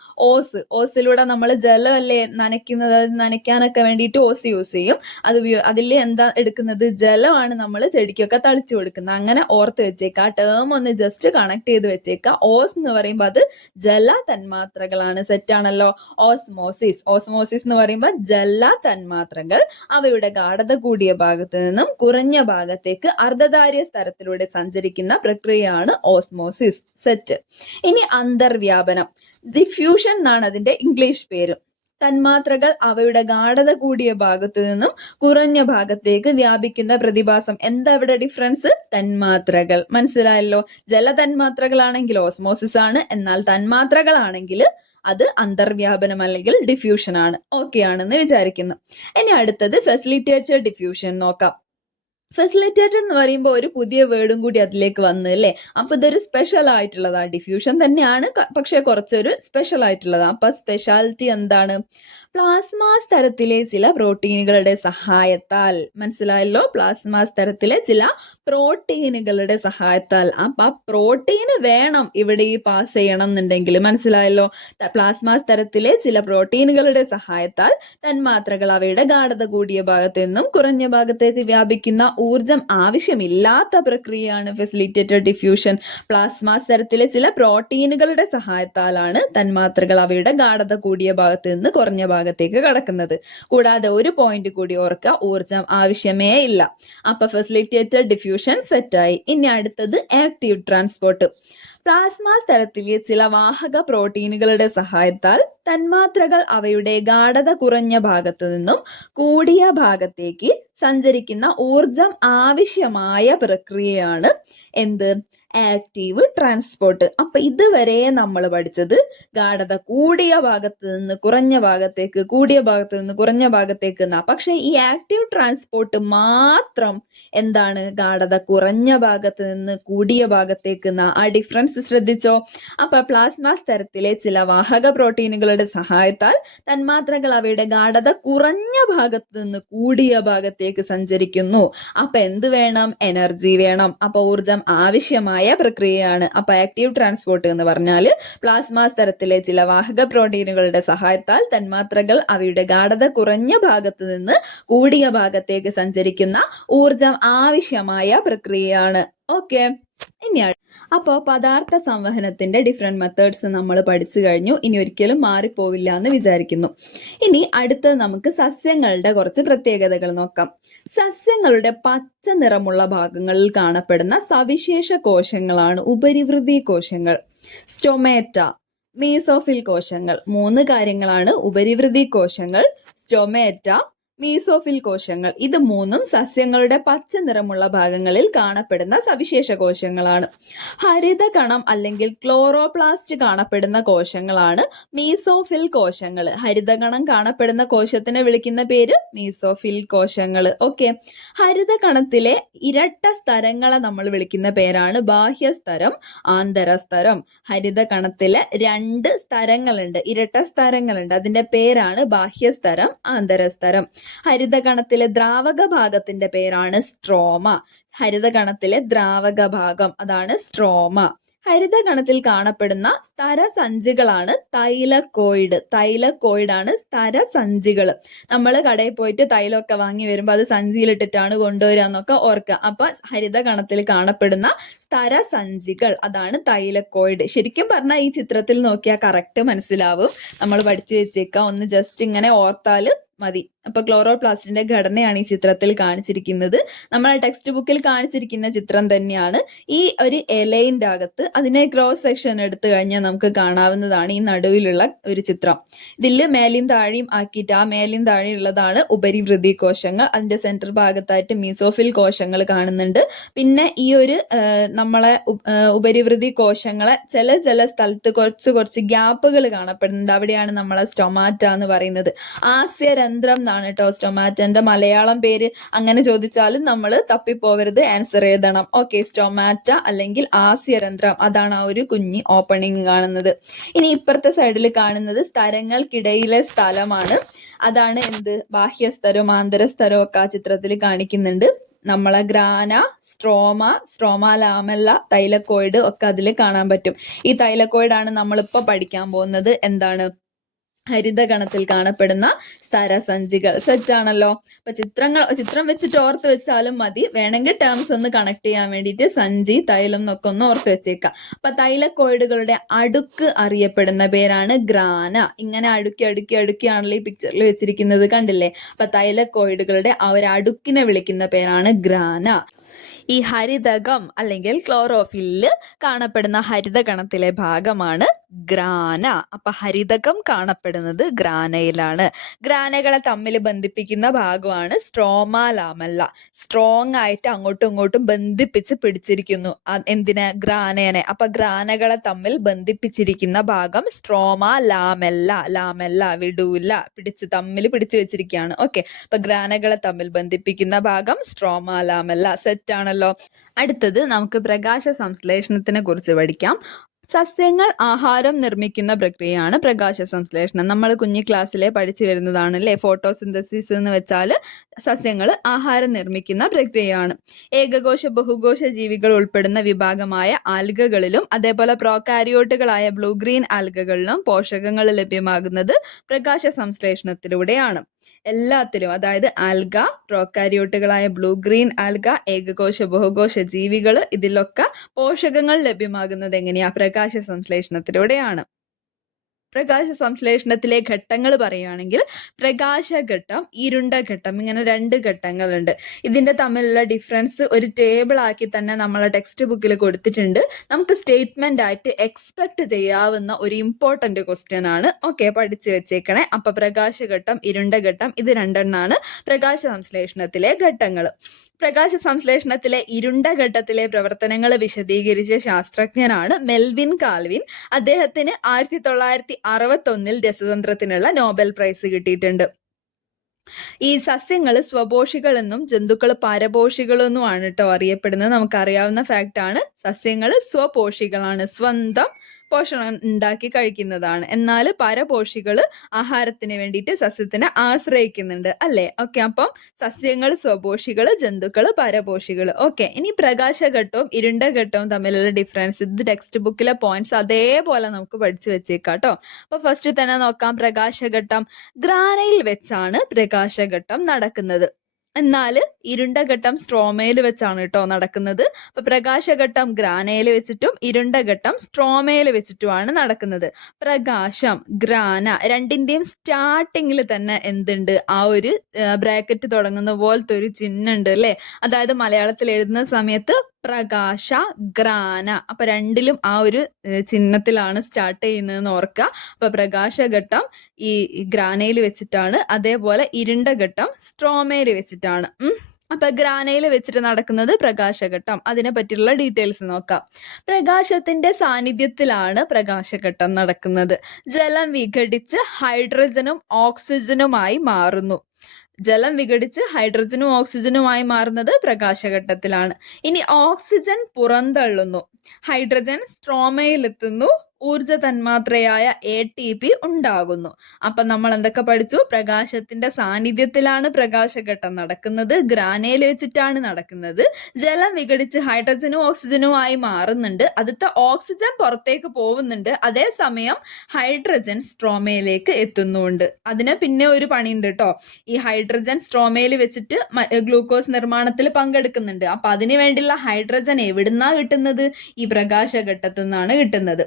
ഓസിലൂടെ നമ്മൾ ജലമല്ലേ നനയ്ക്കുന്നത്, നനയ്ക്കാനൊക്കെ വേണ്ടിയിട്ട് ഓസ് യൂസ് ചെയ്യും. അതിൽ എന്താ എടുക്കുന്നത്? ജലമാണ് നമ്മൾ ചെടിക്കൊക്കെ തളിച്ചു കൊടുക്കുന്നത്. അങ്ങനെ ഓർത്ത് വെച്ചേക്ക, ആ ടേം ഒന്ന് ജസ്റ്റ് കണക്ട് ചെയ്ത് വെച്ചേക്ക. ഓസ് എന്ന് പറയുമ്പോൾ അത് ജല തന്മാത്രകളാണ്. സെറ്റ് ആണല്ലോ. ഓസ്മോസിസ് എന്ന് പറയുമ്പോൾ ജല തന്മാത്രകൾ അവയുടെ ഗാഢത കൂടിയ ഭാഗത്ത് നിന്നും കുറഞ്ഞ ഭാഗത്തേക്ക് അർദ്ധധാര്യ സ്തരത്തിലൂടെ സഞ്ചരിക്കുന്ന പ്രക്രിയയാണ് ഓസ്മോസിസ്. സെറ്റ്. ഇനി അന്തർവ്യാപനം, ഡിഫ്യൂഷൻ എന്നാണ് അതിന്റെ ഇംഗ്ലീഷ് പേര്. തന്മാത്രകൾ അവയുടെ ഗാഢത കൂടിയ ഭാഗത്തു നിന്നും കുറഞ്ഞ ഭാഗത്തേക്ക് വ്യാപിക്കുന്ന പ്രതിഭാസം. എന്താ ഇവിടെ ഡിഫറൻസ്? തന്മാത്രകൾ. മനസ്സിലായല്ലോ. ജലതന്മാത്രകളാണെങ്കിൽ ഓസ്മോസിസ് ആണ്, എന്നാൽ തന്മാത്രകളാണെങ്കിൽ അത് അന്തർവ്യാപനം അല്ലെങ്കിൽ ഡിഫ്യൂഷൻ ആണ്. ഓക്കെ ആണെന്ന് വിചാരിക്കുന്നു. ഇനി അടുത്തത് ഫെസിലിറ്റേറ്റഡ് ഡിഫ്യൂഷൻ നോക്കാം. ഫെസിലിറ്റേറ്റഡ് എന്ന് പറയുമ്പോൾ ഒരു പുതിയ വേർഡും കൂടി അതിലേക്ക് വന്നു അല്ലേ. അപ്പൊ ഇതൊരു സ്പെഷ്യൽ ആയിട്ടുള്ളതാണ്. ഡിഫ്യൂഷൻ തന്നെയാണ്, പക്ഷെ കുറച്ചൊരു സ്പെഷ്യൽ ആയിട്ടുള്ളതാണ്. അപ്പൊ സ്പെഷ്യാലിറ്റി എന്താണ്? പ്ലാസ്മ സ്തരത്തിലെ ചില പ്രോട്ടീനുകളുടെ സഹായത്താൽ. മനസ്സിലായല്ലോ, പ്ലാസ്മ സ്തരത്തിലെ ചില പ്രോട്ടീനുകളുടെ സഹായത്താൽ. അപ്പൊ ആ പ്രോട്ടീന് വേണം ഇവിടെ ഈ പാസ് ചെയ്യണം എന്നുണ്ടെങ്കിൽ. മനസ്സിലായല്ലോ. പ്ലാസ്മ സ്തരത്തിലെ ചില പ്രോട്ടീനുകളുടെ സഹായത്താൽ തന്മാത്രകൾ അവയുടെ ഗാഢത കൂടിയ ഭാഗത്തു നിന്നും കുറഞ്ഞ ഭാഗത്തേക്ക് വ്യാപിക്കുന്ന ഊർജം ആവശ്യമില്ലാത്ത പ്രക്രിയയാണ് ഫെസിലിറ്റേറ്റഡ് ഡിഫ്യൂഷൻ. പ്ലാസ്മ സ്തരത്തിലെ ചില പ്രോട്ടീനുകളുടെ സഹായത്താലാണ് തന്മാത്രകൾ അവയുടെ ഗാഢത കൂടിയ ഭാഗത്ത് നിന്ന് കുറഞ്ഞ ഭാഗത്തേക്ക് കടക്കുന്നത്. കൂടാതെ ഒരു പോയിന്റ് കൂടി ഓർക്കുക, ഊർജം ആവശ്യമേ ഇല്ല. അപ്പൊ ഫെസിലിറ്റേറ്റഡ് ഡിഫ്യൂഷൻ സെറ്റായി. ഇനി അടുത്തത് ആക്റ്റീവ് ട്രാൻസ്പോർട്ട്. പ്ലാസ്മ സ്തരത്തിലെ ചില വാഹക പ്രോട്ടീനുകളുടെ സഹായത്താൽ തന്മാത്രകൾ അവയുടെ ഗാഢത കുറഞ്ഞ ഭാഗത്തു നിന്നും കൂടിയ ഭാഗത്തേക്ക് സഞ്ചരിക്കുന്ന ഊർജം ആവശ്യമായ പ്രക്രിയയാണ് എന്ത്? Active transport. അപ്പൊ ഇതുവരെ നമ്മൾ പഠിച്ചത് ഗാഢത കൂടിയ ഭാഗത്ത് നിന്ന് കുറഞ്ഞ ഭാഗത്തേക്ക്, കൂടിയ ഭാഗത്ത് നിന്ന് കുറഞ്ഞ ഭാഗത്തേക്ക് എന്നാ. പക്ഷെ ഈ ആക്റ്റീവ് ട്രാൻസ്പോർട്ട് മാത്രം എന്താണ് ഗാഢത കുറഞ്ഞ ഭാഗത്ത് നിന്ന് കൂടിയ ഭാഗത്തേക്ക് എന്നാ. ആ ഡിഫറൻസ് ശ്രദ്ധിച്ചോ? അപ്പൊ പ്ലാസ്മ സ്തരത്തിലെ ചില വാഹക പ്രോട്ടീനുകളുടെ സഹായത്താൽ തന്മാത്രകൾ അവയുടെ ഗാഢത കുറഞ്ഞ ഭാഗത്ത് നിന്ന് കൂടിയ ഭാഗത്തേക്ക് സഞ്ചരിക്കുന്നു. അപ്പൊ എന്ത് വേണം? എനർജി വേണം. അപ്പൊ ഊർജം ആവശ്യമായ പ്രക്രിയയാണ്. അപ്പൊ ആക്റ്റീവ് ട്രാൻസ്പോർട്ട് എന്ന് പറഞ്ഞാൽ പ്ലാസ്മ സ്തരത്തിലെ ചില വാഹക പ്രോട്ടീനുകളുടെ സഹായത്താൽ തന്മാത്രകൾ അവയുടെ ഗാഢത കുറഞ്ഞ ഭാഗത്ത് നിന്ന് കൂടിയ ഭാഗത്തേക്ക് സഞ്ചരിക്കുന്ന ഊർജം ആവശ്യമായ പ്രക്രിയയാണ്. ഓക്കെ, ഇനി അപ്പോൾ പദാർത്ഥ സംവഹനത്തിന്റെ ഡിഫറെന്റ് മെത്തേഡ്സ് നമ്മൾ പഠിച്ചു കഴിഞ്ഞു. ഇനി ഒരിക്കലും മാറിപ്പോവില്ല എന്ന് വിചാരിക്കുന്നു. ഇനി അടുത്തത് നമുക്ക് സസ്യങ്ങളുടെ കുറച്ച് പ്രത്യേകതകൾ നോക്കാം. സസ്യങ്ങളുടെ പച്ച നിറമുള്ള ഭാഗങ്ങളിൽ കാണപ്പെടുന്ന സവിശേഷ കോശങ്ങളാണ് ഉപരിവൃതി കോശങ്ങൾ. സ്റ്റൊമാറ്റ, മീസോഫിൽ കോശങ്ങൾ. 3 കാര്യങ്ങളാണ് ഉപരിവൃതി കോശങ്ങൾ, സ്റ്റൊമാറ്റ, മീസോഫിൽ കോശങ്ങൾ. ഇത് 3ഉം സസ്യങ്ങളുടെ പച്ച നിറമുള്ള ഭാഗങ്ങളിൽ കാണപ്പെടുന്ന സവിശേഷ കോശങ്ങളാണ്. ഹരിതകണം അല്ലെങ്കിൽ ക്ലോറോപ്ലാസ്റ്റ് കാണപ്പെടുന്ന കോശങ്ങളാണ് മീസോഫിൽ കോശങ്ങൾ. ഹരിതകണം കാണപ്പെടുന്ന കോശത്തിനെ വിളിക്കുന്ന പേര് മീസോഫിൽ കോശങ്ങൾ. ഓക്കെ, ഹരിതകണത്തിലെ ഇരട്ട സ്തരങ്ങളെ നമ്മൾ വിളിക്കുന്ന പേരാണ് ബാഹ്യസ്തരം, ആന്തരസ്തരം. ഹരിതകണത്തിലെ 2 സ്തരങ്ങളുണ്ട്, ഇരട്ട സ്തരങ്ങളുണ്ട്. അതിന്റെ പേരാണ് ബാഹ്യസ്തരം, ആന്തരസ്തരം. ഹരിതകണത്തിലെ ദ്രാവക ഭാഗത്തിന്റെ പേരാണ് സ്ട്രോമ. ഹരിതകണത്തിലെ ദ്രാവക ഭാഗം അതാണ് സ്ട്രോമ. ഹരിതകണത്തിൽ കാണപ്പെടുന്ന സ്തരസഞ്ചികളാണ് തൈലക്കോയിഡ്. തൈലക്കോയിഡാണ് സ്തരസഞ്ചികൾ. നമ്മൾ കടയിൽ പോയിട്ട് തൈലമൊക്കെ വാങ്ങി വരുമ്പോൾ അത് സഞ്ചിയിലിട്ടിട്ടാണ് കൊണ്ടുവരിക എന്നൊക്കെ ഓർക്കുക. അപ്പൊ ഹരിതകണത്തിൽ കാണപ്പെടുന്ന സ്തരസഞ്ചികൾ അതാണ് തൈലക്കോയിഡ്. ശരിക്കും പറഞ്ഞാൽ ഈ ചിത്രത്തിൽ നോക്കിയാൽ കറക്റ്റ് മനസ്സിലാവും. നമ്മൾ പഠിച്ചു വെച്ചേക്കാം, ഒന്ന് ജസ്റ്റ് ഇങ്ങനെ ഓർത്താൽ മതി. അപ്പൊ ക്ലോറോപ്ലാസ്റ്റിന്റെ ഘടനയാണ് ഈ ചിത്രത്തിൽ കാണിച്ചിരിക്കുന്നത്. നമ്മളെ ടെക്സ്റ്റ് ബുക്കിൽ കാണിച്ചിരിക്കുന്ന ചിത്രം തന്നെയാണ്. ഈ ഒരു ഇലയിന്റെ അകത്ത് അതിനെ ക്രോസ് സെക്ഷൻ എടുത്തു കഴിഞ്ഞാൽ നമുക്ക് കാണാവുന്നതാണ് ഈ നടുവിലുള്ള ഒരു ചിത്രം. ഇതിൽ മേലെയും താഴെയും ആക്കിയിട്ട് ആ മേലെയും താഴെയും ഉള്ളതാണ് ഉപരിവൃതി കോശങ്ങൾ. അതിന്റെ സെന്റർ ഭാഗത്തായിട്ട് മീസോഫിൽ കോശങ്ങൾ കാണുന്നുണ്ട്. പിന്നെ ഈ ഒരു നമ്മളെ ഉപരിവൃതി കോശങ്ങളെ ചില സ്ഥലത്ത് കുറച്ച് ഗ്യാപ്പുകൾ കാണപ്പെടുന്നുണ്ട്. അവിടെയാണ് നമ്മളെ സ്റ്റൊമാറ്റ എന്ന് പറയുന്നത്. ആസ്യരന്ധ്രം എന്നാണ് കേട്ടോ സ്റ്റൊമാറ്റന്റെ മലയാളം പേര്. അങ്ങനെ ചോദിച്ചാലും നമ്മൾ തപ്പിപ്പോവരുത്, ആൻസർ എഴുതണം. ഓക്കെ, സ്റ്റൊമാറ്റ അല്ലെങ്കിൽ ആസ്യരന്ധ്രം, അതാണ് ആ ഒരു കുഞ്ഞി ഓപ്പണിങ് കാണുന്നത്. ഇനി ഇപ്പുറത്തെ സൈഡിൽ കാണുന്നത് സ്തരങ്ങൾക്കിടയിലെ സ്ഥലമാണ്. അതാണ് എന്ത്? ബാഹ്യസ്തരവും ആന്തരസ്തരവും ഒക്കെ ആ ചിത്രത്തിൽ കാണിക്കുന്നുണ്ട്. നമ്മളെ ഗ്രാന, സ്ട്രോമ ലാമെല്ല, തൈലക്കോയിഡ് ഒക്കെ അതിൽ കാണാൻ പറ്റും. ഈ തൈലക്കോയിഡാണ് നമ്മളിപ്പോൾ പഠിക്കാൻ പോകുന്നത്. എന്താണ്? ഹരിതകണത്തിൽ കാണപ്പെടുന്ന സ്തരസഞ്ചികൾ. സെറ്റാണല്ലോ. അപ്പൊ ചിത്രം വെച്ചിട്ട് ഓർത്ത് വെച്ചാലും മതി. വേണമെങ്കിൽ ടേംസ് ഒന്ന് കണക്ട് ചെയ്യാൻ വേണ്ടിയിട്ട് സഞ്ചി, തൈലം എന്നൊക്കെ ഒന്ന് ഓർത്ത് വെച്ചേക്കാം. അപ്പൊ തൈലക്കോയിഡുകളുടെ അടുക്ക് അറിയപ്പെടുന്ന പേരാണ് ഗ്രാന. ഇങ്ങനെ അടുക്കിയാണല്ലോ ഈ പിക്ചറിൽ വെച്ചിരിക്കുന്നത്, കണ്ടില്ലേ? അപ്പൊ തൈലക്കോയിഡുകളുടെ ആ ഒരു അടുക്കിനെ വിളിക്കുന്ന പേരാണ് ഗ്രാന. ഈ ഹരിതകം അല്ലെങ്കിൽ ക്ലോറോഫില്ല് കാണപ്പെടുന്ന ഹരിതകണത്തിലെ ഭാഗമാണ് ഗ്രാന. അപ്പൊ ഹരിതകം കാണപ്പെടുന്നത് ഗ്രാനയിലാണ്. ഗ്രാനകളെ തമ്മിൽ ബന്ധിപ്പിക്കുന്ന ഭാഗമാണ് സ്ട്രോമ ലാമെല്ല. സ്ട്രോങ് ആയിട്ട് അങ്ങോട്ടും ഇങ്ങോട്ടും ബന്ധിപ്പിച്ച് പിടിച്ചിരിക്കുന്നു. എന്തിനെ? ഗ്രാനേനെ. അപ്പൊ ഗ്രാനകളെ തമ്മിൽ ബന്ധിപ്പിച്ചിരിക്കുന്ന ഭാഗം സ്ട്രോമ ലാമെല്ല വിടൂല, തമ്മിൽ പിടിച്ചു വെച്ചിരിക്കുകയാണ്. ഓക്കെ, അപ്പൊ ഗ്രാനകളെ തമ്മിൽ ബന്ധിപ്പിക്കുന്ന ഭാഗം സ്ട്രോമ ലാമെല്ല. സെറ്റ് ആണല്ലോ. അടുത്തത് നമുക്ക് പ്രകാശ സംശ്ലേഷണത്തിനെ കുറിച്ച് പഠിക്കാം. സസ്യങ്ങൾ ആഹാരം നിർമ്മിക്കുന്ന പ്രക്രിയയാണ് പ്രകാശ സംശ്ലേഷണം. നമ്മൾ കുഞ്ഞി ക്ലാസ്സിലെ പഠിച്ചു വരുന്നതാണ് അല്ലേ? ഫോട്ടോസിന്തസിസ് എന്ന് വെച്ചാൽ സസ്യങ്ങൾ ആഹാരം നിർമ്മിക്കുന്ന പ്രക്രിയയാണ്. ഏകകോശ ബഹുകോശ ജീവികൾ ഉൾപ്പെടുന്ന വിഭാഗമായ ആൽഗകളിലും അതേപോലെ പ്രോകാരിയോട്ടുകളായ ബ്ലൂ ഗ്രീൻ ആൽഗകളിലും പോഷകങ്ങൾ ലഭ്യമാകുന്നത് പ്രകാശ സംശ്ലേഷണത്തിലൂടെയാണ്. എല്ലാത്തിലും, അതായത് ആൽഗ, പ്രോകാരിയോട്ടുകളായ ബ്ലൂ ഗ്രീൻ ആൽഗ, ഏകകോശ ബഹുകോശ ജീവികൾ, ഇതിലൊക്കെ പോഷകങ്ങൾ ലഭ്യമാകുന്നത് എങ്ങനെയാ? പ്രകാശ സംശ്ലേഷണത്തിലൂടെയാണ്. പ്രകാശ സംശ്ലേഷണത്തിലെ ഘട്ടങ്ങൾ പറയുകയാണെങ്കിൽ പ്രകാശഘട്ടം, ഇരുണ്ട ഘട്ടം, ഇങ്ങനെ 2 ഘട്ടങ്ങളുണ്ട്. ഇതിന്റെ തമ്മിലുള്ള ഡിഫറൻസ് ഒരു ടേബിൾ ആക്കി തന്നെ നമ്മളെ ടെക്സ്റ്റ് ബുക്കിൽ കൊടുത്തിട്ടുണ്ട്. നമുക്ക് സ്റ്റേറ്റ്മെന്റ് ആയിട്ട് എക്സ്പെക്ട് ചെയ്യാവുന്ന ഒരു ഇമ്പോർട്ടന്റ് ക്വസ്റ്റ്യൻ ആണ്. ഓക്കെ, പഠിച്ചു വെച്ചേക്കണേ. അപ്പൊ പ്രകാശഘട്ടം, ഇരുണ്ട ഘട്ടം, ഇത് 2 പ്രകാശ സംശ്ലേഷണത്തിലെ ഘട്ടങ്ങൾ. പ്രകാശ സംശ്ലേഷണത്തിലെ ഇരുണ്ട ഘട്ടത്തിലെ പ്രവർത്തനങ്ങൾ വിശദീകരിച്ച ശാസ്ത്രജ്ഞനാണ് മെൽവിൻ കാൽവിൻ. അദ്ദേഹത്തിന് 1961 രസതന്ത്രത്തിനുള്ള നോബൽ പ്രൈസ് കിട്ടിയിട്ടുണ്ട്. ഈ സസ്യങ്ങൾ സ്വപോഷികളെന്നും ജന്തുക്കൾ പരപോഷികളെന്നുമാണ് കേട്ടോ അറിയപ്പെടുന്നത്. നമുക്കറിയാവുന്ന ഫാക്റ്റാണ്. സസ്യങ്ങൾ സ്വപോഷികളാണ്, സ്വന്തം പോഷണം ഉണ്ടാക്കി കഴിക്കുന്നതാണ്. എന്നാൽ പരപോഷികൾ ആഹാരത്തിന് വേണ്ടിയിട്ട് സസ്യത്തിനെ ആശ്രയിക്കുന്നുണ്ട് അല്ലേ? ഓക്കെ, അപ്പം സസ്യങ്ങൾ സ്വപോഷികൾ, ജന്തുക്കൾ പരപോഷികൾ. ഓക്കെ, ഇനി പ്രകാശഘട്ടവും ഇരുണ്ട ഘട്ടവും തമ്മിലുള്ള ഡിഫറൻസ്, ഇത് ടെക്സ്റ്റ് ബുക്കിലെ പോയിന്റ്സ് അതേപോലെ നമുക്ക് പഠിച്ചു വെച്ചേക്കാം കേട്ടോ. അപ്പൊ ഫസ്റ്റ് തന്നെ നോക്കാം. പ്രകാശഘട്ടം ഗ്രാനയിൽ വെച്ചാണ് പ്രകാശഘട്ടം നടക്കുന്നത്. എന്നാൽ ഇരുണ്ട ഘട്ടം സ്ട്രോമയിൽ വെച്ചാണ് കേട്ടോ നടക്കുന്നത്. അപ്പൊ പ്രകാശഘട്ടം ഗ്രാനയിൽ വെച്ചിട്ടും ഇരുണ്ട ഘട്ടം സ്ട്രോമയിൽ വെച്ചിട്ടുമാണ് നടക്കുന്നത്. പ്രകാശം, ഗ്രാന രണ്ടിന്റെയും സ്റ്റാർട്ടിങ്ങിൽ തന്നെ എന്തുണ്ട്? ആ ഒരു ബ്രാക്കറ്റ് തുടങ്ങുന്ന പോലത്തെ ഒരു ചിഹ്നം ഉണ്ട് അല്ലേ? അതായത് മലയാളത്തിൽ എഴുതുന്ന സമയത്ത് പ്രകാശ, ഗ്രാന, അപ്പൊ രണ്ടിലും ആ ഒരു ചിഹ്നത്തിലാണ് സ്റ്റാർട്ട് ചെയ്യുന്നതെന്ന് ഓർക്കുക. അപ്പൊ പ്രകാശഘട്ടം ഈ ഗ്രാനയിൽ വെച്ചിട്ടാണ്, അതേപോലെ ഇരുണ്ട ഘട്ടം സ്ട്രോമയിൽ വെച്ചിട്ടാണ്. അപ്പൊ ഗ്രാനയിൽ വെച്ചിട്ട് നടക്കുന്നത് പ്രകാശഘട്ടം. അതിനെ പറ്റിയുള്ള ഡീറ്റെയിൽസ് നോക്കാം. പ്രകാശത്തിന്റെ സാന്നിധ്യത്തിലാണ് പ്രകാശഘട്ടം നടക്കുന്നത്. ജലം വിഘടിച്ച് ഹൈഡ്രജനും ഓക്സിജനുമായി മാറുന്നു. ജലം വിഘടിച്ച് ഹൈഡ്രജനും ഓക്സിജനുമായി മാറുന്നത് പ്രകാശഘട്ടത്തിലാണ്. ഇനി ഓക്സിജൻ പുറന്തള്ളുന്നു, ഹൈഡ്രജൻ സ്ട്രോമയിലെത്തുന്നു, ഊർജ തന്മാത്രയായ ATP ഉണ്ടാകുന്നു. അപ്പൊ നമ്മൾ എന്തൊക്കെ പഠിച്ചു? പ്രകാശത്തിന്റെ സാന്നിധ്യത്തിലാണ് പ്രകാശഘട്ടം നടക്കുന്നത്, ഗ്രാനയിൽ വെച്ചിട്ടാണ് നടക്കുന്നത്. ജലം വിഘടിച്ച് ഹൈഡ്രജനും ഓക്സിജനുമായി മാറുന്നുണ്ട്, അടുത്ത ഓക്സിജൻ പുറത്തേക്ക് പോകുന്നുണ്ട്, അതേസമയം ഹൈഡ്രജൻ സ്ട്രോമയിലേക്ക് എത്തുന്നുണ്ട്. അതിന് പിന്നെ ഒരു പണിയുണ്ട് കേട്ടോ. ഈ ഹൈഡ്രജൻ സ്ട്രോമയിൽ വെച്ചിട്ട് ഗ്ലൂക്കോസ് നിർമ്മാണത്തിൽ പങ്കെടുക്കുന്നുണ്ട്. അപ്പൊ അതിനു വേണ്ടിയുള്ള ഹൈഡ്രജൻ എവിടുന്നാ കിട്ടുന്നത്? ഈ പ്രകാശഘട്ടത്തിൽ നിന്നാണ് കിട്ടുന്നത്.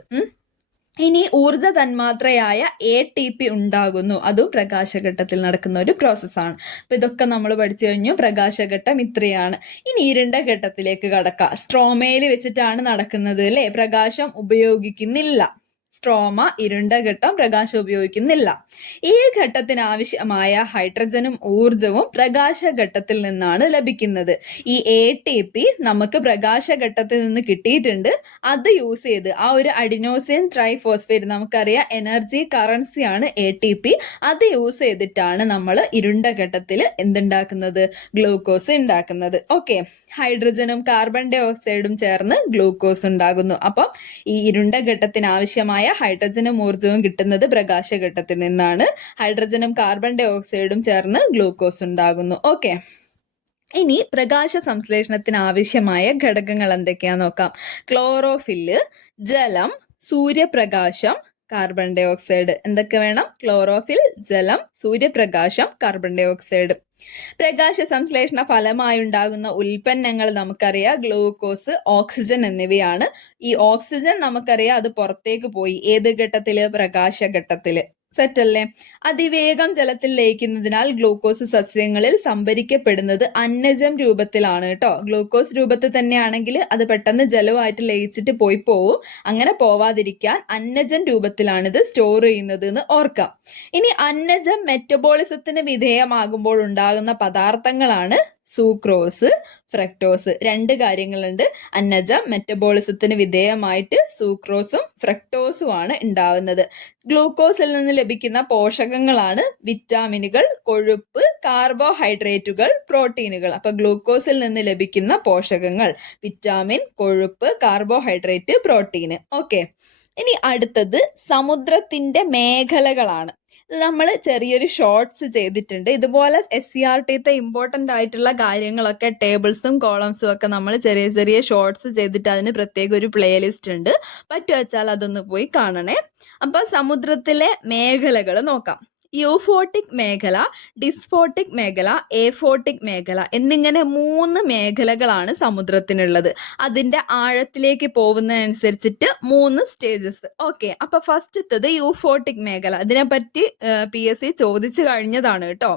ഇനി ഊർജ തന്മാത്രയായ ATP ഉണ്ടാകുന്നു. അതും പ്രകാശഘട്ടത്തിൽ നടക്കുന്ന ഒരു പ്രോസസ്സാണ്. അപ്പൊ ഇതൊക്കെ നമ്മൾ പഠിച്ചു കഴിഞ്ഞു. പ്രകാശഘട്ടം ഇത്രയാണ്. ഇനി ഇരുണ്ട ഘട്ടത്തിലേക്ക് കടക്കാം. സ്ട്രോമയിൽ വെച്ചിട്ടാണ് നടക്കുന്നത് അല്ലേ? പ്രകാശം ഉപയോഗിക്കുന്നില്ല. സ്ട്രോമ, ഇരുണ്ട ഘട്ടം, പ്രകാശം ഉപയോഗിക്കുന്നില്ല. ഈ ഘട്ടത്തിന് ആവശ്യമായ ഹൈഡ്രജനും ഊർജവും പ്രകാശഘട്ടത്തിൽ നിന്നാണ് ലഭിക്കുന്നത്. ഈ ATP നമുക്ക് പ്രകാശഘട്ടത്തിൽ നിന്ന് കിട്ടിയിട്ടുണ്ട്. അത് യൂസ് ചെയ്ത് ആ ഒരു അഡിനോസിൻ ട്രൈഫോസ്ഫേറ്റ്, നമുക്കറിയാം എനർജി കറൻസിയാണ് ATP, അത് യൂസ് ചെയ്തിട്ടാണ് നമ്മൾ ഇരുണ്ട ഘട്ടത്തിൽ എന്തുണ്ടാക്കുന്നത്? ഗ്ലൂക്കോസ് ഉണ്ടാക്കുന്നത്. ഓക്കെ, ഹൈഡ്രജനും കാർബൺ ഡൈ ഓക്സൈഡും ചേർന്ന് ഗ്ലൂക്കോസ് ഉണ്ടാകുന്നു. അപ്പം ഈ ഇരുണ്ട ഘട്ടത്തിന് ആവശ്യമായ ഹൈഡ്രജനും ഊർജവും കിട്ടുന്നത് പ്രകാശഘട്ടത്തിൽ നിന്നാണ്. ഹൈഡ്രജനും കാർബൺ ഡൈ ഓക്സൈഡും ചേർന്ന് ഗ്ലൂക്കോസ് ഉണ്ടാകുന്നു. ഓക്കെ, ഇനി പ്രകാശ സംശ്ലേഷണത്തിന് ആവശ്യമായ ഘടകങ്ങൾ എന്തൊക്കെയാന്ന് നോക്കാം. ക്ലോറോഫില്ല്, ജലം, സൂര്യപ്രകാശം, കാർബൺ ഡൈ ഓക്സൈഡ്. എന്തൊക്കെ വേണം? ക്ലോറോഫിൽ, ജലം, സൂര്യപ്രകാശം, കാർബൺ ഡൈ ഓക്സൈഡ്. പ്രകാശ സംശ്ലേഷണ ഫലമായി ഉണ്ടാകുന്ന ഉൽപ്പന്നങ്ങൾ നമുക്കറിയാം ഗ്ലൂക്കോസ്, ഓക്സിജൻ എന്നിവയാണ്. ഈ ഓക്സിജൻ നമുക്കറിയാം അത് പുറത്തേക്ക് പോയി. ഏത് ഘട്ടത്തില്? പ്രകാശഘട്ടത്തില്. സെറ്റല്ലേ? അതിവേഗം ജലത്തിൽ ലയിക്കുന്നതിനാൽ ഗ്ലൂക്കോസ് സസ്യങ്ങളിൽ സംഭരിക്കപ്പെടുന്നത് അന്നജം രൂപത്തിലാണ് കേട്ടോ. ഗ്ലൂക്കോസ് രൂപത്തിൽ തന്നെയാണെങ്കിൽ അത് പെട്ടെന്ന് ജലവുമായിട്ട് ലയിച്ചിട്ട് പോവും. അങ്ങനെ പോവാതിരിക്കാൻ അന്നജം രൂപത്തിലാണ് ഇത് സ്റ്റോർ ചെയ്യുന്നത് എന്ന് ഓർക്കാം. ഇനി അന്നജം മെറ്റബോളിസത്തിന് വിധേയമാകുമ്പോൾ ഉണ്ടാകുന്ന പദാർത്ഥങ്ങളാണ് സൂക്രോസ്, ഫ്രക്ടോസ്. രണ്ട് കാര്യങ്ങളുണ്ട്. അന്നജം മെറ്റബോളിസത്തിന് വിധേയമായിട്ട് സൂക്രോസും ഫ്രക്ടോസുമാണ് ഉണ്ടാവുന്നത്. ഗ്ലൂക്കോസിൽ നിന്ന് ലഭിക്കുന്ന പോഷകങ്ങളാണ് വിറ്റാമിനുകൾ, കൊഴുപ്പ്, കാർബോഹൈഡ്രേറ്റുകൾ, പ്രോട്ടീനുകൾ. അപ്പൊ ഗ്ലൂക്കോസിൽ നിന്ന് ലഭിക്കുന്ന പോഷകങ്ങൾ വിറ്റാമിൻ, കൊഴുപ്പ്, കാർബോഹൈഡ്രേറ്റ്, പ്രോട്ടീന്. ഓക്കെ, ഇനി അടുത്തത് സമുദ്രത്തിന്റെ മേഖലകളാണ്. നമ്മൾ ചെറിയൊരു ഷോർട്സ് ചെയ്തിട്ടുണ്ട്. ഇതുപോലെ SCRT ഇമ്പോർട്ടൻ്റ് ആയിട്ടുള്ള കാര്യങ്ങളൊക്കെ ടേബിൾസും കോളംസും ഒക്കെ നമ്മൾ ചെറിയ ചെറിയ ഷോർട്സ് ചെയ്തിട്ട് അതിന് പ്രത്യേക ഒരു പ്ലേലിസ്റ്റ് ഉണ്ട്. പറ്റുവച്ചാൽ അതൊന്ന് പോയി കാണണേ. അപ്പൊ സമുദ്രത്തിലെ മേഖലകൾ നോക്കാം. യൂഫോട്ടിക് മേഖല, ഡിസ്ഫോട്ടിക് മേഖല, ഏഫോട്ടിക് മേഖല എന്നിങ്ങനെ 3 മേഖലകളാണ് സമുദ്രത്തിനുള്ളത്. അതിന്റെ ആഴത്തിലേക്ക് പോകുന്നതനുസരിച്ചിട്ട് 3 സ്റ്റേജസ്. ഓക്കെ, അപ്പൊ ഫസ്റ്റത്തത് യൂഫോട്ടിക് മേഖല. ഇതിനെപ്പറ്റി PSC ചോദിച്ചു കഴിഞ്ഞതാണ് കേട്ടോ.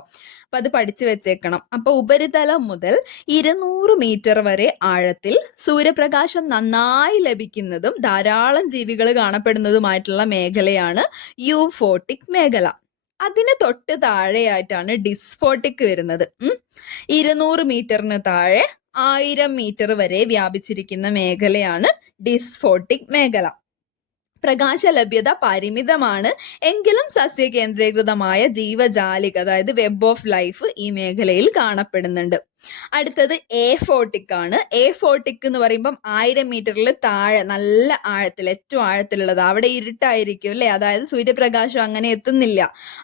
അപ്പൊ അത് പഠിച്ചു വെച്ചേക്കണം. അപ്പൊ ഉപരിതലം മുതൽ 200 മീറ്റർ വരെ ആഴത്തിൽ സൂര്യപ്രകാശം നന്നായി ലഭിക്കുന്നതും ധാരാളം ജീവികൾ കാണപ്പെടുന്നതുമായിട്ടുള്ള മേഖലയാണ് യൂഫോട്ടിക് മേഖല. അതിന് തൊട്ട് താഴെയായിട്ടാണ് ഡിസ്ഫോട്ടിക് വരുന്നത്. 200 മീറ്ററിന് താഴെ 1000 മീറ്റർ വരെ വ്യാപിച്ചിരിക്കുന്ന മേഖലയാണ് ഡിസ്ഫോട്ടിക് മേഖല. പ്രകാശ ലഭ്യത പരിമിതമാണ്, എങ്കിലും സസ്യകേന്ദ്രീകൃതമായ ജീവജാലിക അതായത് വെബ് ഓഫ് ലൈഫ് ഈ മേഖലയിൽ കാണപ്പെടുന്നുണ്ട്. അടുത്തത് എഫോട്ടിക് ആണ്. എഫോട്ടിക് എന്ന് പറയുമ്പം 1000 മീറ്ററിൽ താഴെ നല്ല ആഴത്തിൽ, ഏറ്റവും ആഴത്തിലുള്ളത്, അവിടെ ഇരുട്ടായിരിക്കും അല്ലെ, അതായത് സൂര്യപ്രകാശം അങ്ങനെ എത്തുന്നില്ല.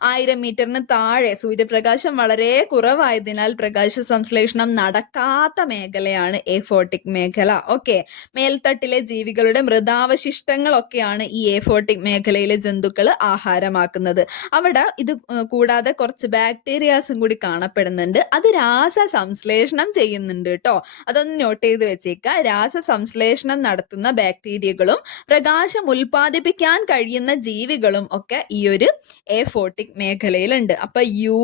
1000 മീറ്ററിന് താഴെ സൂര്യപ്രകാശം വളരെ കുറവായതിനാൽ പ്രകാശ സംശ്ലേഷണം നടക്കാത്ത മേഖലയാണ് എഫോട്ടിക് മേഖല. ഓക്കെ, മേൽത്തട്ടിലെ ജീവികളുടെ മൃതാവശിഷ്ടങ്ങളൊക്കെയാണ് ഈ എഫോട്ടിക് മേഖലയിലെ ജന്തുക്കൾ ആഹാരമാക്കുന്നത്. അവിടെ ഇത് കൂടാതെ കുറച്ച് ബാക്ടീരിയാസും കൂടി കാണപ്പെടുന്നുണ്ട്. അത് രാസസംശ്ലേഷണം ചെയ്യുന്നുണ്ട് കേട്ടോ, അതൊന്ന് നോട്ട് ചെയ്ത് വെച്ചേക്കുക. രാസസംശ്ലേഷണം നടത്തുന്ന ബാക്ടീരിയകളും പ്രകാശം ഉൽപ്പാദിപ്പിക്കാൻ കഴിയുന്ന ജീവികളും ഒക്കെ ഈ ഒരു എഫോട്ടിക് മേഖലയിലുണ്ട്. അപ്പൊ യു,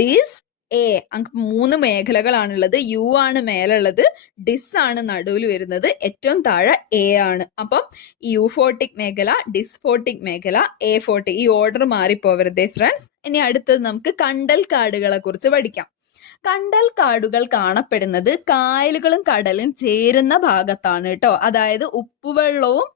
ഡിസ്, എ, 3 മേഖലകളാണുള്ളത്. യു ആണ് മേലുള്ളത്, ഡിസ് ആണ് നടുവിൽ വരുന്നത്, ഏറ്റവും താഴെ എ ആണ്. അപ്പം യൂഫോട്ടിക് മേഖല, ഡിസ്ഫോട്ടിക് മേഖല, എഫോട്ടിക്, ഈ ഓർഡർ മാറിപ്പോവരുതേ ഫ്രണ്ട്സ്. ഇനി അടുത്തത് നമുക്ക് കണ്ടൽ കാടുകളെ കുറിച്ച് പഠിക്കാം. കണ്ടൽ കാടുകൾ കാണപ്പെടുന്നത് കായലുകളും കടലും ചേരുന്ന ഭാഗത്താണ് കേട്ടോ, അതായത് ഉപ്പുവെള്ളവും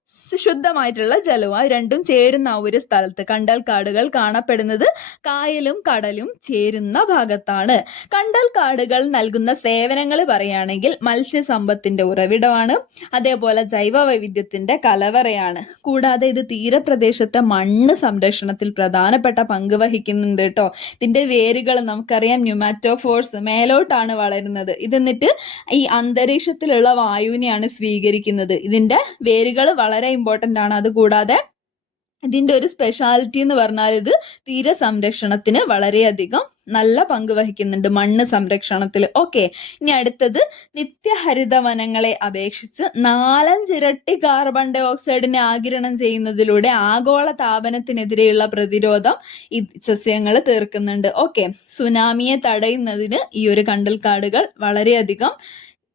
ശുദ്ധമായിട്ടുള്ള ജലവും രണ്ടും ചേരുന്ന ഒരു സ്ഥലത്ത് കണ്ടൽ കാടുകൾ കാണപ്പെടുന്നത് കായലും കടലും ചേരുന്ന ഭാഗത്താണ്. കണ്ടൽ കാടുകൾ നൽകുന്ന സേവനങ്ങൾ പറയുകയാണെങ്കിൽ മത്സ്യസമ്പത്തിന്റെ ഉറവിടമാണ്, അതേപോലെ ജൈവ വൈവിധ്യത്തിന്റെ കലവറയാണ്. കൂടാതെ ഇത് തീരപ്രദേശത്തെ മണ്ണ് സംരക്ഷണത്തിൽ പ്രധാനപ്പെട്ട പങ്ക് വഹിക്കുന്നുണ്ട് കേട്ടോ. ഇതിന്റെ വേരുകൾ നമുക്കറിയാം ന്യൂമാറ്റോഫോർസ്, മേലോട്ടാണ് വളരുന്നത്. ഇതെന്നിട്ട് ഈ അന്തരീക്ഷത്തിലുള്ള വായുവിനെയാണ് സ്വീകരിക്കുന്നത്. ഇതിന്റെ വേരുകൾ വളരെ ഇമ്പോർട്ടന്റ് ആണ്. അതുകൂടാതെ ഇതിന്റെ ഒരു സ്പെഷ്യാലിറ്റി എന്ന് പറഞ്ഞാൽ ഇത് തീര സംരക്ഷണത്തിന് വളരെയധികം നല്ല പങ്ക് വഹിക്കുന്നുണ്ട്, മണ്ണ് സംരക്ഷണത്തിൽ. ഓക്കെ, ഇനി അടുത്തത് നിത്യഹരിത വനങ്ങളെ അപേക്ഷിച്ച് 4-5 ഇരട്ടി കാർബൺ ഡൈ ഓക്സൈഡിനെ ആഗിരണം ചെയ്യുന്നതിലൂടെ ആഗോള താപനത്തിനെതിരെയുള്ള പ്രതിരോധം ഈ സസ്യങ്ങൾ തീർക്കുന്നുണ്ട്. ഓക്കെ, സുനാമിയെ തടയുന്നതിന് ഈ ഒരു കണ്ടൽക്കാടുകൾ വളരെയധികം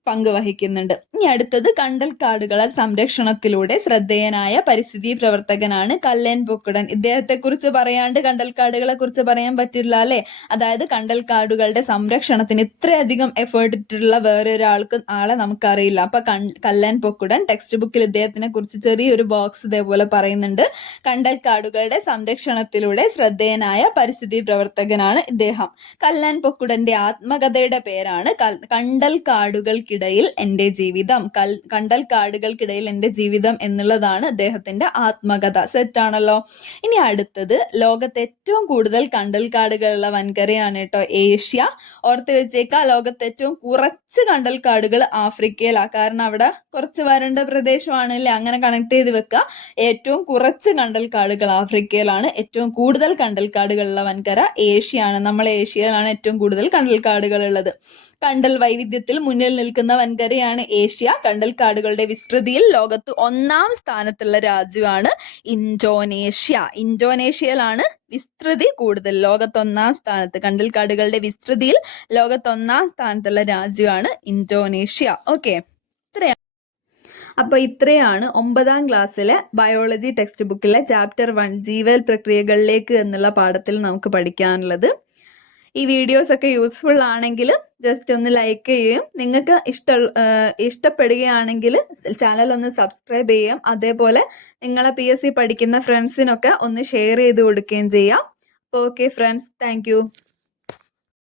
പങ്ക് വഹിക്കുന്നുണ്ട്. ഇനി അടുത്തത് കണ്ടൽക്കാടുകളെ സംരക്ഷണത്തിലൂടെ ശ്രദ്ധേയനായ പരിസ്ഥിതി പ്രവർത്തകനാണ് കല്ലൻ പൊക്കുടൻ. ഇദ്ദേഹത്തെ കുറിച്ച് പറയാണ്ട് കണ്ടൽക്കാടുകളെ കുറിച്ച് പറയാൻ പറ്റില്ല അല്ലെ. അതായത് കണ്ടൽക്കാടുകളുടെ സംരക്ഷണത്തിന് ഇത്രയധികം എഫേർട്ട് ഇട്ടിട്ടുള്ള വേറെ ആളെ നമുക്കറിയില്ല. അപ്പൊ കല്ലൻ പൊക്കുടൻ ടെക്സ്റ്റ് ബുക്കിൽ ഇദ്ദേഹത്തിനെ കുറിച്ച് ചെറിയൊരു ബോക്സ് ഇതേപോലെ പറയുന്നുണ്ട്. കണ്ടൽക്കാടുകളുടെ സംരക്ഷണത്തിലൂടെ ശ്രദ്ധേയനായ പരിസ്ഥിതി പ്രവർത്തകനാണ് ഇദ്ദേഹം. കല്ലൻ പൊക്കുടന്റെ ആത്മകഥയുടെ പേരാണ് കണ്ടൽക്കാടുകൾക്കിടയിൽ എന്റെ ജീവിതം. കണ്ടൽക്കാടുകൾക്കിടയിൽ എന്റെ ജീവിതം എന്നുള്ളതാണ് അദ്ദേഹത്തിന്റെ ആത്മകഥ. സെറ്റാണല്ലോ. ഇനി അടുത്തത് ലോകത്ത് ഏറ്റവും കൂടുതൽ കണ്ടൽക്കാടുകളുള്ള വൻകരയാണ് കേട്ടോ ഏഷ്യ. ഓർത്ത് വെച്ചേക്ക, ലോകത്ത് ഏറ്റവും കുറച്ച് കണ്ടൽക്കാടുകൾ ആഫ്രിക്കയിലാണ്. കാരണം അവിടെ കുറച്ച് വരണ്ട പ്രദേശമാണല്ലേ, അങ്ങനെ കണക്ട് ചെയ്ത് വെക്കുക. ഏറ്റവും കുറച്ച് കണ്ടൽക്കാടുകൾ ആഫ്രിക്കയിലാണ്. ഏറ്റവും കൂടുതൽ കണ്ടൽക്കാടുകളുള്ള വൻകര ഏഷ്യയാണ്. നമ്മളെ ഏഷ്യയിലാണ് ഏറ്റവും കൂടുതൽ കണ്ടൽക്കാടുകൾ ഉള്ളത്. കണ്ടൽ വൈവിധ്യത്തിൽ മുന്നിൽ നിൽക്കുന്ന വൻകരയാണ് ഏഷ്യ. കണ്ടൽക്കാടുകളുടെ വിസ്തൃതിയിൽ ലോകത്ത് 1-ാം സ്ഥാനത്തുള്ള രാജ്യമാണ് ഇന്തോനേഷ്യ. ഇന്തോനേഷ്യയിലാണ് വിസ്തൃതി കൂടുതൽ, ലോകത്ത് 1-ാം സ്ഥാനത്ത്. കണ്ടൽക്കാടുകളുടെ വിസ്തൃതിയിൽ ലോകത്ത് 1-ാം സ്ഥാനത്തുള്ള രാജ്യമാണ് ഇന്തോനേഷ്യ. ഓക്കെ, അപ്പൊ ഇത്രയാണ് 9-ാം ക്ലാസ്സിലെ ബയോളജി ടെക്സ്റ്റ് ബുക്കിലെ ചാപ്റ്റർ 1 ജീവൽ പ്രക്രിയകളിലേക്ക് എന്നുള്ള പാഠത്തിൽ നമുക്ക് പഠിക്കാനുള്ളത്. ഈ വീഡിയോസ് ഒക്കെ യൂസ്ഫുൾ ആണെങ്കിൽ ജസ്റ്റ് ഒന്ന് ലൈക്ക് ചെയ്യുകയും നിങ്ങൾക്ക് ഇഷ്ടപ്പെടുകയാണെങ്കിൽ ചാനൽ ഒന്ന് സബ്സ്ക്രൈബ് ചെയ്യുകയും അതേപോലെ നിങ്ങളെ PSC പഠിക്കുന്ന ഫ്രണ്ട്സിനൊക്കെ ഒന്ന് ഷെയർ ചെയ്ത് കൊടുക്കുകയും ചെയ്യാം. അപ്പോൾ ഓക്കെ ഫ്രണ്ട്സ്, താങ്ക്